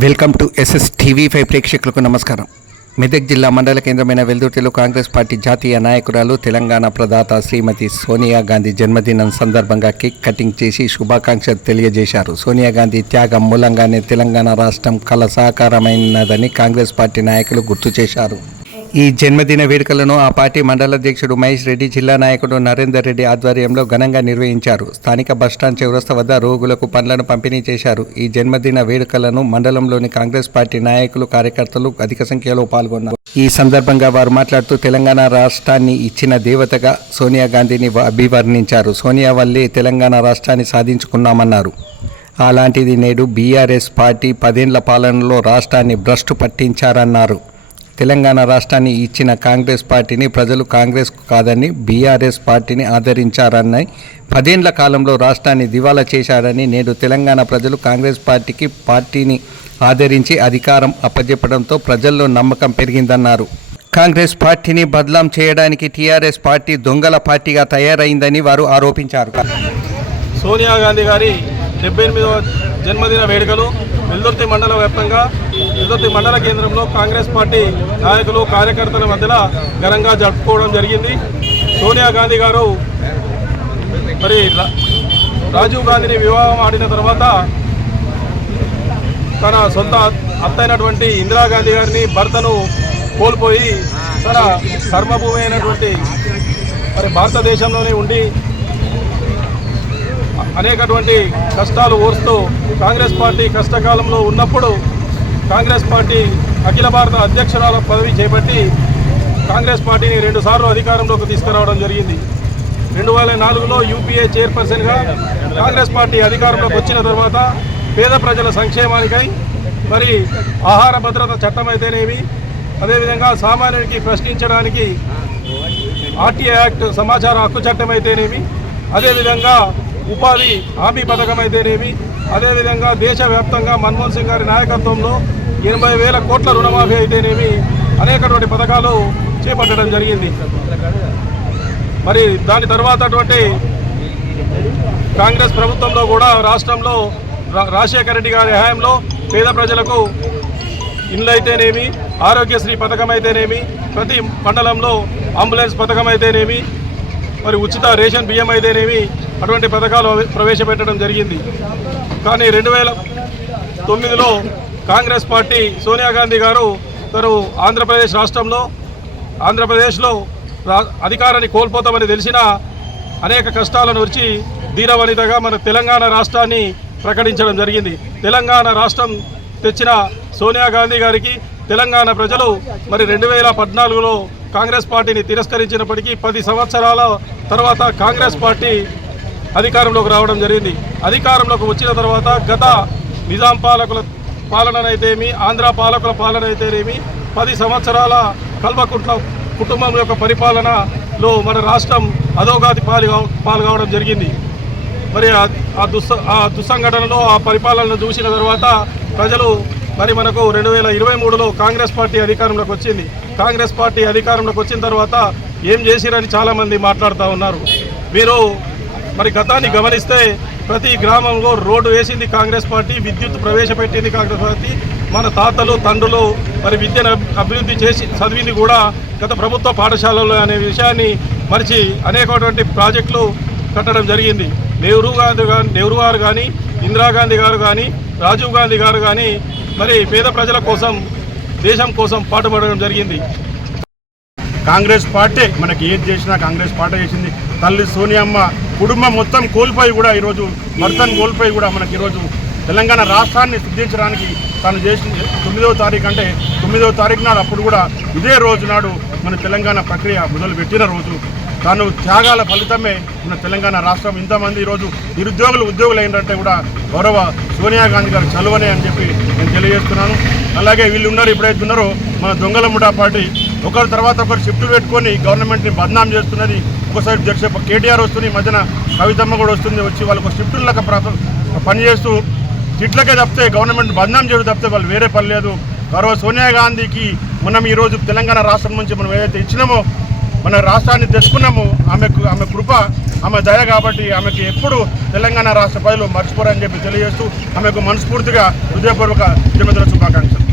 Welcome to SS TV five ప్రేక్షకులకు నమస్కారం. మెదక్ జిల్లా మండల కేంద్రమైన వెల్దుర్తిలో కాంగ్రెస్ పార్టీ జాతీయ నాయకురాలు తెలంగాణ ప్రదాత శ్రీమతి సోనియా గాంధీ జన్మదినం సందర్భంగా కేక్ కటింగ్ చేసి శుభాకాంక్షలు తెలియజేశారు. సోనియా గాంధీ త్యాగం మూలంగానే తెలంగాణ రాష్ట్రం కల సహకారమైనదని కాంగ్రెస్ పార్టీ నాయకులు గుర్తు చేశారు. ఈ జన్మదిన వేడుకలను ఆ పార్టీ మండల అధ్యక్షుడు మహేష్ రెడ్డి జిల్లా నాయకుడు నరేందర్ రెడ్డి ఆధ్వర్యంలో ఘనంగా నిర్వహించారు. స్థానిక బస్టాండ్ చౌరస్త వద్ద రోగులకు పండ్లను పంపిణీ చేశారు. ఈ జన్మదిన వేడుకలను మండలంలోని కాంగ్రెస్ పార్టీ నాయకులు కార్యకర్తలు అధిక సంఖ్యలో పాల్గొన్నారు. ఈ సందర్భంగా వారు మాట్లాడుతూ తెలంగాణ రాష్ట్రాన్ని ఇచ్చిన దేవతగా సోనియా గాంధీని అభివర్ణించారు. సోనియా వల్లే తెలంగాణ రాష్ట్రాన్ని సాధించుకున్నామన్నారు. అలాంటిది నేడు బీఆర్ఎస్ పార్టీ పదేండ్ల పాలనలో రాష్ట్రాన్ని భ్రష్టు పట్టించారన్నారు. తెలంగాణ రాష్ట్రాన్ని ఇచ్చిన కాంగ్రెస్ పార్టీని ప్రజలు కాంగ్రెస్ కాదని బీఆర్ఎస్ పార్టీని ఆదరించారని పదేండ్ల కాలంలో రాష్ట్రాన్ని దివాలా చేశారని నేడు తెలంగాణ ప్రజలు కాంగ్రెస్ పార్టీకి పార్టీని ఆదరించి అధికారం అప్పజెప్పడంతో ప్రజల్లో నమ్మకం పెరిగిందన్నారు. కాంగ్రెస్ పార్టీని బదలాం చేయడానికి టీఆర్ఎస్ పార్టీ దొంగల పార్టీగా తయారైందని వారు ఆరోపించారు. సోనియా గాంధీ గారి డెబ్బై ఎనిమిదవ జన్మదిన వేడుకలు వెల్దుర్తి మండల వ్యాప్తంగా వెల్దుర్తి మండల కేంద్రంలో కాంగ్రెస్ పార్టీ నాయకులు కార్యకర్తల మధ్యన ఘనంగా జరుపుకోవడం జరిగింది. సోనియా గాంధీ గారు మరి రాజీవ్ గాంధీని వివాహం ఆడిన తర్వాత తన సొంత అత్తైనటువంటి ఇందిరాగాంధీ గారిని భర్తను కోల్పోయి తన కర్మభూమి అయినటువంటి మరి భారతదేశంలోనే ఉండి అనేకటువంటి కష్టాలు ఓర్స్తూ కాంగ్రెస్ పార్టీ కష్టకాలంలో ఉన్నప్పుడు కాంగ్రెస్ పార్టీ అఖిల భారత అధ్యక్షురాల పదవి చేపట్టి కాంగ్రెస్ పార్టీని రెండుసార్లు అధికారంలోకి తీసుకురావడం జరిగింది. రెండు వేల నాలుగులో యూపీఏ చైర్పర్సన్గా కాంగ్రెస్ పార్టీ అధికారంలోకి వచ్చిన తర్వాత పేద ప్రజల సంక్షేమానికై మరి ఆహార భద్రత చట్టం అయితేనేమి అదేవిధంగా సామాన్యుడికి ప్రశ్నించడానికి ఆర్టీఐ యాక్ట్ సమాచార హక్కు చట్టం అయితేనేమి అదేవిధంగా ఉపాధి హామీ పథకం అయితేనేమి? అదేవిధంగా దేశవ్యాప్తంగా మన్మోహన్ సింగ్ గారి నాయకత్వంలో ఎనభై వేల కోట్ల రుణమాఫీ అయితేనేమి? అనేకటువంటి పథకాలు చేపట్టడం జరిగింది. మరి దాని తర్వాత అటువంటి కాంగ్రెస్ ప్రభుత్వంలో కూడా రాష్ట్రంలో రా- రాజశేఖర రెడ్డి గారి హయాంలో పేద ప్రజలకు ఇండ్లు అయితేనేమి ఆరోగ్యశ్రీ పథకం అయితేనేమి ప్రతి మండలంలో అంబులెన్స్ పథకం అయితేనేమి మరి ఉచిత రేషన్ బియ్యం అయితేనేమి అటువంటి పథకాలు అవి- ప్రవేశపెట్టడం జరిగింది. కానీ రెండు వేల తొమ్మిదిలో కాంగ్రెస్ పార్టీ సోనియా గాంధీ గారు తను ఆంధ్రప్రదేశ్ రాష్ట్రంలో ఆంధ్రప్రదేశ్లో రా అధికారాన్ని కోల్పోతామని తెలిసిన అనేక కష్టాలను వచ్చి ధీరవనితగా మన తెలంగాణ రాష్ట్రాన్ని ప్రకటించడం జరిగింది. తెలంగాణ రాష్ట్రం తెచ్చిన సోనియా గాంధీ గారికి తెలంగాణ ప్రజలు మరి రెండు వేల పద్నాలుగులో కాంగ్రెస్ పార్టీని తిరస్కరించినప్పటికీ పది సంవత్సరాల తర్వాత కాంగ్రెస్ పార్టీ అధికారంలోకి రావడం జరిగింది. అధికారంలోకి వచ్చిన తర్వాత గత నిజాం పాలకుల పాలననైతేమి ఆంధ్ర పాలకుల పాలన అయితేనేమి పది సంవత్సరాల కల్వకుంట్ల కుటుంబం యొక్క పరిపాలనలో మన రాష్ట్రం అధోగాతి పాలు పాలు కావడం జరిగింది. మరి ఆ- దుస్స ఆ దుస్సంఘటనలో ఆ పరిపాలనను చూసిన తర్వాత ప్రజలు మరి మనకు రెండు వేల ఇరవై మూడులో కాంగ్రెస్ పార్టీ అధికారంలోకి వచ్చింది. కాంగ్రెస్ పార్టీ అధికారంలోకి వచ్చిన తర్వాత ఏం చేసిరని చాలామంది మాట్లాడుతూ ఉన్నారు. మీరు మరి గతాన్ని గమనిస్తే ప్రతి గ్రామంలో రోడ్డు వేసింది కాంగ్రెస్ పార్టీ విద్యుత్ ప్రవేశపెట్టింది కాంగ్రెస్ పార్టీ. మన తాతలు తండ్రులు మరి విద్యను అభివృద్ధి చేసి చదివింది కూడా గత ప్రభుత్వ పాఠశాలలో అనే విషయాన్ని మరిచి అనేకటువంటి ప్రాజెక్టులు కట్టడం జరిగింది. నెహ్రూ గాంధీ గారు నెహ్రూ గారు కానీ ఇందిరాగాంధీ గారు కానీ రాజీవ్ గాంధీ గారు కానీ మరి పేద ప్రజల కోసం దేశం కోసం పాటుపడడం జరిగింది. కాంగ్రెస్ పార్టీ మనకి ఏది చేసినా కాంగ్రెస్ పార్టీ చేసింది. తల్లి సోనియమ్మ కుటుంబం మొత్తం కోల్పోయి కూడా ఈరోజు భర్తను కోల్పోయి కూడా మనకి ఈరోజు తెలంగాణ రాష్ట్రాన్ని సిద్ధించడానికి తను చేసిన తొమ్మిదవ తారీఖు అంటే తొమ్మిదవ తారీఖు నాడు అప్పుడు కూడా ఇదే రోజు నాడు మన తెలంగాణ ప్రక్రియ మొదలుపెట్టిన రోజు. తాను త్యాగాల ఫలితమే మన తెలంగాణ రాష్ట్రం. ఇంతమంది ఈరోజు నిరుద్యోగులు ఉద్యోగులు అయినట్టే కూడా గౌరవ సోనియా గాంధీ గారు చలువనే అని చెప్పి నేను తెలియజేస్తున్నాను. అలాగే వీళ్ళు ఉన్నారు ఇప్పుడైతే ఉన్నారో మన దొంగల ముఠా పార్టీ. ఒకరి తర్వాత ఒకరు షిఫ్ట్ పెట్టుకొని గవర్నమెంట్ని బద్నాం చేస్తున్నది ఒక్కోసారి జడ్సే కేటీఆర్ వస్తుంది ఈ మధ్యన కవితమ్మ కూడా వస్తుంది వచ్చి వాళ్ళకు షిఫ్టులకు పనిచేస్తూ తిట్లకే తప్పితే గవర్నమెంట్ బదనాం చేయడం తప్పితే వాళ్ళు వేరే పని లేదు. గౌరవ సోనియా గాంధీకి మనం ఈరోజు తెలంగాణ రాష్ట్రం నుంచి మనం ఏదైతే ఇచ్చినామో మన రాష్ట్రాన్ని తెచ్చుకున్నాము ఆమెకు ఆమె కృప ఆమె దయ కాబట్టి ఆమెకి ఎప్పుడు తెలంగాణ రాష్ట్ర ప్రజలు మర్చిపోరని చెప్పి తెలియజేస్తూ ఆమెకు మనస్ఫూర్తిగా హృదయపూర్వక జన్మదిన శుభాకాంక్షలు.